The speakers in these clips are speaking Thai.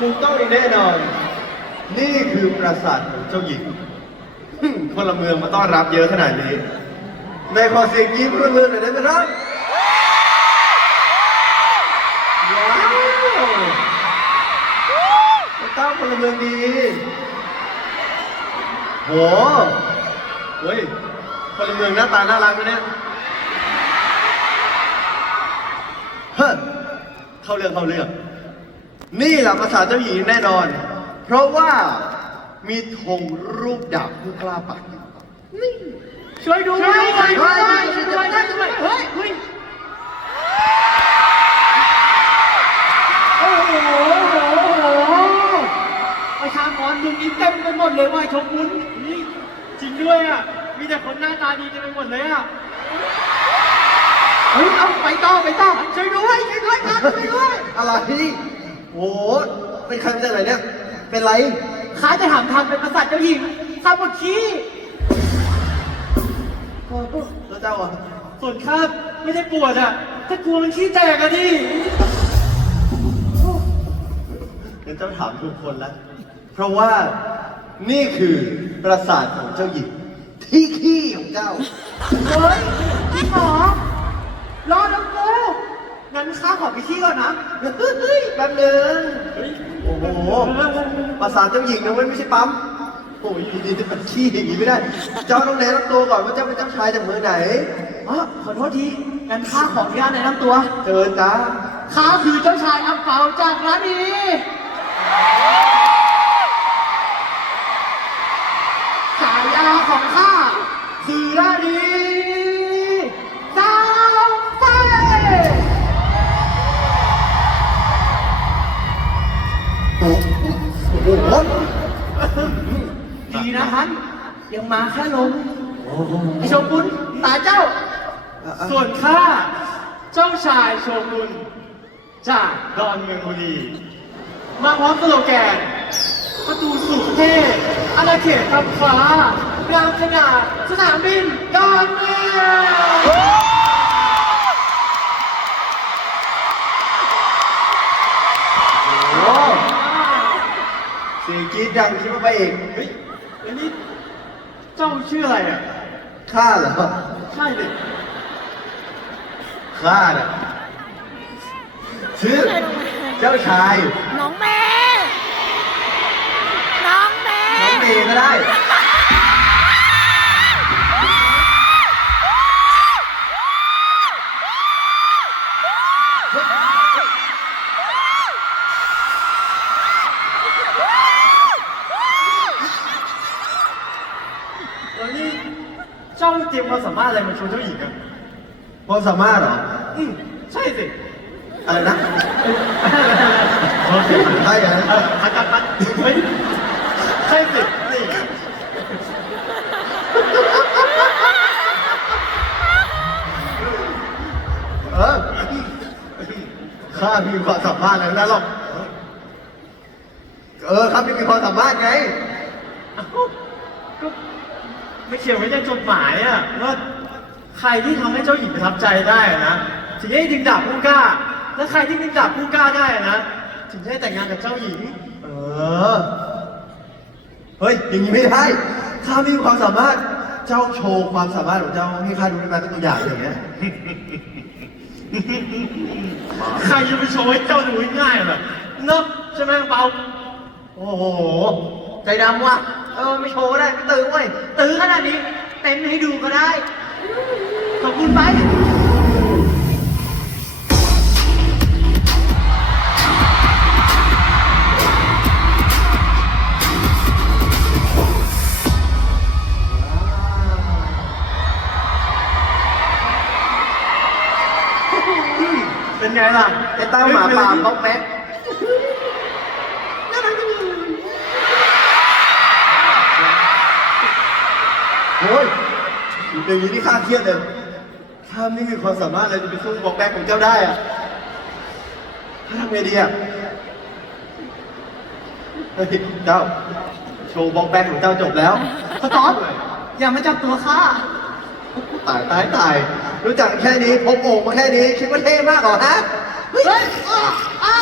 ถูกต้องอย่างแน่นอน นี่คือปราสาทของเจ้าหญิงหึ่มพลเมืองมาต้อนรับเยอะขนาดนี้ได้ขอเสียงยิ้มพลเมืองหน่อยได้ไหมครับว้าวต้อนพลเมืองดีโหเฮ้ยพลเมืองหน้าตาน่ารักนะเนี่ยเฮ้เข้าเรื่องเข้าเรื่อง นี่แหละภาษาเจ้าหญิงแน่นอน เพราะว่ามีธงรูปดาบผู้กล้าปักอยู่นี่ช่วยดูช่วยดูช่วยดูช่วยดูช่วยช่วยดูเฮ้ยเฮ้ยโอ้โหโอ้โหประชากรเมืองนี้เต็มไปหมดเลยว่ะชมคุณนี่จริงด้วยอะมีแต่คนหน้าตาดีเต็มไปหมดเลยอะเฮ้ยเอาไปต่อไปต่อช่วยด้วยช่วยด้วยครับช่วยด้วยอะไร โอ้โหเป็นใครมาจากไหนเนี่ย เป็นไร ข้าจะถามทำเป็นประสาทเจ้าหญิงข้าปวดขี้แล้วเจ้าอะส่วนข้าไม่ได้ปวดอะแต่กลัวมันขี้แตกอะดิเดี๋ยวเจ้าถามทุกคนแล้วเพราะว่านี่คือปราสาทของเจ้าหญิง ที่ขี้ของเจ้า เฮ้ยพี่หมอรอแล้วกู งั้นข้าขอไปขี้ก่อนนะเฮ้ยแป๊บนึงโอ้โหภาษาทเจ้าหญิงนะเว้ยไม่ใช่ปั๊มโอ้ยอยู่ดีๆจะเป็นขี้อย่างนี้ไม่ได้ เจ้าต้องแนะนำตัวก่อนว่าเจ้าเป็นเจ้าชายจากเมืองไหนอ๋อขอโทษทีงั้นข้าขออนุญาตแนะนำตัวเชิญจ้าข้าคือเจ้าชายอังเปาจากร้านนี้ฉายาของข้าคือราดีส ดีนะท่านยังมาแค่ลมไอโชกุนตาเจ้า ส่วนข้า เจ้าชายโชกุนจากดอนเมืองบุรี มาพร้อมสโลแกน ประตูสู่เทพอาณาเขตคำฟ้างามขนาดสนามบินดอนเมือง กรี๊ดดังคิดว่าไปเอกเฮ้ยอันนี้เจ้าชื่ออะไรอะ ข้าเหรอใช่เลยข้าเนี่ยชื่อเจ้าชายน้องแม่ น้องแม่ น้องเมย์ก็ได้ ความสามารถอะไรมาโชว์เจ้าหญิงอะความสามารถเหรออืมใช่สิอะไรนะโอเคใช่เหรอเออพักกันพักเฮ้ยใช่สินี่เออข้ามีความสามารถอะไรนั่นหรอกเออครับไม่มีความสามารถไงเอ้าก็ ไม่เขียนไว้ในจดหมายอะว่าใครที่ทำให้เจ้าหญิงประทับใจได้อะนะถึงจะได้ดึงดาบผู้กล้า และใครที่ดึงดาบผู้กล้าได้อะนะถึงจะได้แต่งงานกับเจ้าหญิง เออ เฮ้ย อย่างนี้ไม่ได้ ข้าไม่มีความสามารถ เจ้าโชว์ความสามารถของเจ้าให้ข้าดูได้ไหมเป็นตัวอย่างอย่างเงี้ย ใครจะไปโชว์ให้เจ้าดูง่ายๆแบบเนอะใช่ไหมเปาโอ้โห ใจดำว่ะ เออไม่โชว์ก็ได้ไม่ตื่นเว้ยตื้อขนาดนี้เต้นให้ดูก็ได้ ขอบคุณไป โอ้ยอย่างนี้นี่ข้าเครียดเลยข้าไม่มีความสามารถอะไรจะไปสู้บล็อกแม็กของเจ้าได้อะข้าทำไงดีอะเฮ้ยเจ้า โชว์บล็อกแบ็กของเจ้าจบแล้วสต๊อปอย่ามาจับตัวข้าตายตายตาย รู้จักแค่นี้พกโอ่งมาแค่นี้คิดว่าเท่มากเหรอฮะ เฮ้ยอ้าอ้า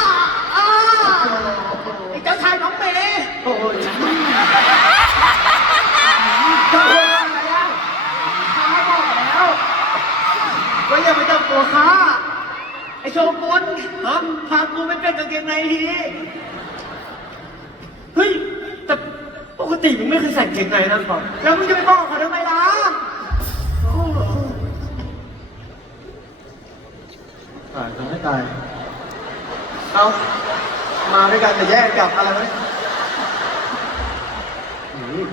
อ้า ก็อย่าไปจับ ตัวข้าไอโชกุนฮะพากูไปเป็นกางเกงในทีเฮ้ยแต่ปกติมึงไม่เคยใส่กางเกงในนะครับแล้วมึงจะไปบอกเขาทำไมล่ะโอ้โหตายทำให้ตายเอามาด้วยกันแต่แยกกลับอะไรไหมอืม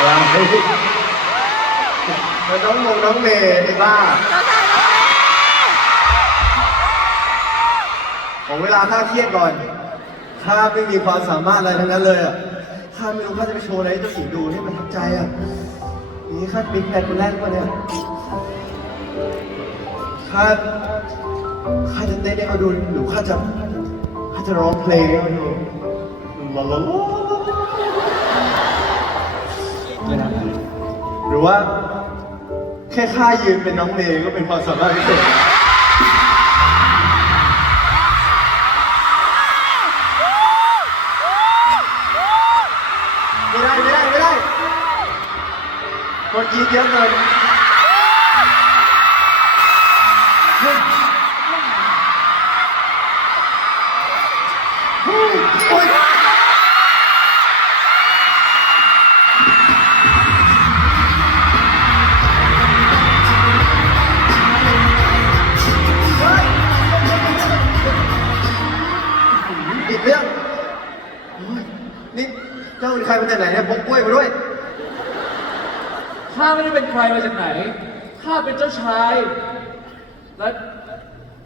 อะไรมาน้องมงน้องเมย์ไอ้บ้าของเวลาข้าเครียดก่อนข้าไม่มีความสามารถอะไรทั้งนั้นเลยอะข้าไม่รู้ข้าจะไปโชว์อะไรให้เจ้าหญิงดูให้มันทับใจอะนี่ข้าบิ๊กแพนคนแรกวะเนี่ยข้าข้าจะเต้นให้เขาดูหรือข้าจะข้าจะร้องเพลงให้เขาดูลาลาลา รือว่า แค่ข้ายืนเป็นน้องเมย์ก็เป็นความสามารถพิเศษไม่ได้ไม่ได้ไม่ได้กดเยอะเกินโอ้ย จาเป็นใครมาจากไหนเนี่ยพกกล้วยมาด้วย ข้าไม่ได้เป็นใครมาจากไหน ข้าเป็นเจ้าชาย และ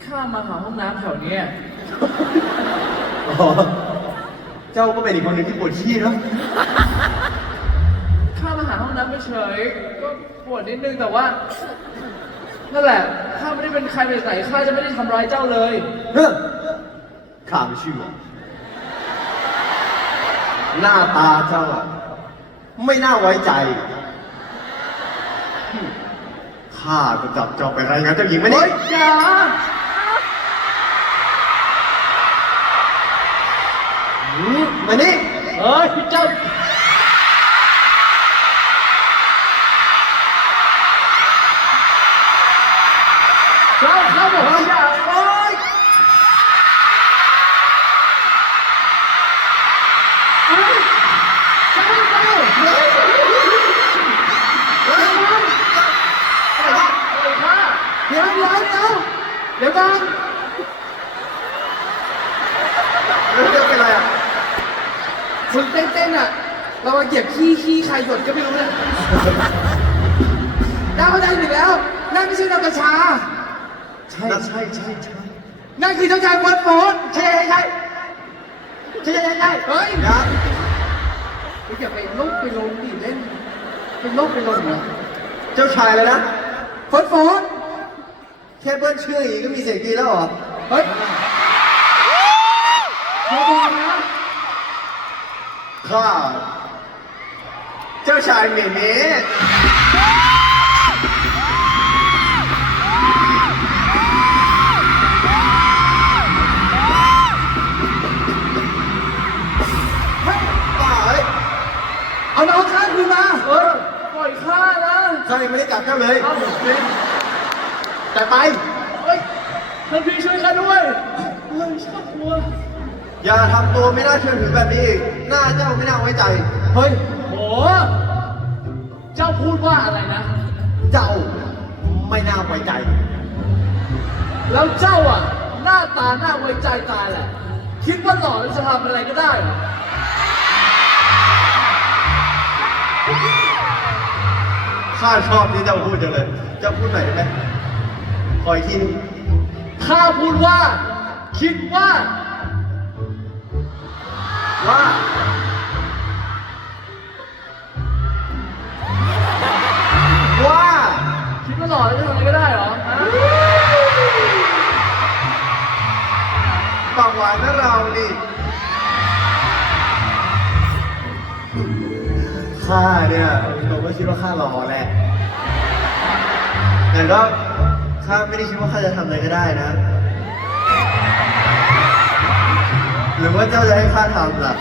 ข้ามาหาห้องน้ำแถวเนี้ยอ๋อ เจ้าก็เป็นอีกคนหนึ่งที่ปวดขี้เนาะข้ามาหาห้องน้ำเฉยๆก็ปวดนิดนึงแต่ว่า นั่นแหละ ข้าไม่ได้เป็นใครมาจากไหน ข้าจะไม่ได้ทำร้ายเจ้าเลย เฮ้อข้าไม่เชื่อ หน้าตาเจ้าอะไม่น่าไว้ใจหึข้าจะจับเจ้าไปรายงานเจ้าหญิงไหมเนี่เฮ้ยยอย่าหืมมานี่ เฮ้ยเจ้า เจ้าข้าบอกว่าอย่าโอ๊ยเฮ้ยเจ้าเจ้าเฮ้ย เฮ้ยอะไรวะ ปล่อยข้า เดี๋ยวเดี๋ยวเดี๋ยว เดี๋ยวก่อนเรื่องเรื่องเป็นอะไรอะคุณเต้นๆอะเรามาเก็บขี้ขี้ใครหยดก็ไม่รู้เนี่ยดาวได้ถึงแล้ว นั่นไม่ใช่ดาวกระชา ใช่ใช่ใช่ใช่นั่นคือเจ้าชายวันโฟนใช่ใช่ใช่ใช่ใช่ใช่เฮ้ยยังอย่าไปลบไปลงดิเล่นเป็นลบไปลงเหรอ เจ้าชายเลยนะโฟนโฟน แค่เบิ้ลชื่ออย่างนี้ก็มีเสียงดีแล้วเหรอ เฮ้ยอย่าบอกนะข้า เจ้าชายเหมียเนี้ป่าเอ้ยเอาน้องข้าคืนมา เออปล่อยข้านะข้ายังไม่ได้จับเจ้าเลย เอ้า แต่ไป เฮ้ยท่านพี่ช่วยข้าด้วยเฮ้ยชอบกลัว อย่าทำตัวไม่น่าเชื่อถือแบบนี้อีกหน้าเจ้าไม่น่าไว้ใจ เฮ้ย โห เจ้าพูดว่าอะไรนะ เจ้าไม่น่าไว้ใจ แล้วเจ้าอะ หน้าตาหน้าไว้ใจตายแหละ คิดว่าหล่อแล้วจะทำอะไรก็ได้เหรอข้าชอบที่เจ้าพูดจังเลย เจ้าพูดหน่อยได้ไหม ขออีกทีนึงข้าพูดว่า คิดว่า ว่า ว่า คิดว่าหล่อแล้วจะทำอะไรก็ได้เหรอฮะปากหวานนะเรานี่ข้าเนี่ยผมก็คิดว่าข้าหล่อแหละแต่ก็ ข้าไม่ได้คิดว่าข้าจะทำอะไรก็ได้นะ หรือว่าเจ้าจะให้ข้าทำล่ะ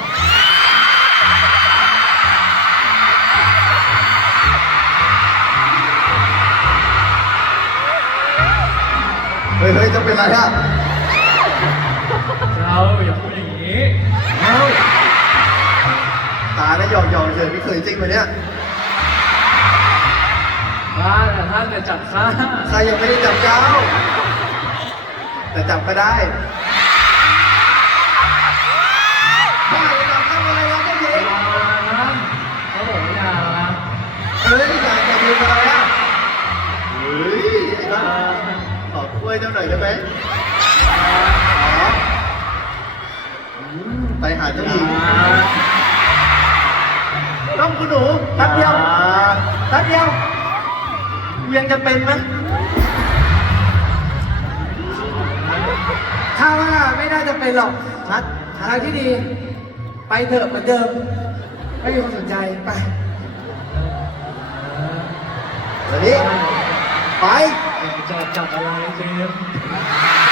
เฮ้ยเฮ้ยจะเป็นไรอะเราอย่าพูดอย่างนี้ ตาได้หยอกหยอกเฉยไม่เคยจริงปะเนี่ย บ้านแต่ท่านจะจับข้าข้ายังไม่ได้จับเจ้า แต่จับก็ได้ข้าจะจับเจ้าอะไรนะเจ้าหญิงเขาบอกว่าอย่าเฮ้ยอยากจะดูอะไรอะเฮ้ยไอ้บ้าขอกล้วยเจ้าหน่อยได้ไหมอ๋ออืมไปหาเจ้าหญิงน้องคุณหนูแป๊บเดียวแป๊บเดียว ยังจะเป็นไหมข้าว่าไม่น่าจะเป็นหรอกชัดทางที่ดี ไปเถอะเหมือนเดิม ไม่มีคนสนใจไปเดี๋ยวนี้ไป จะจับอะไรเจมส์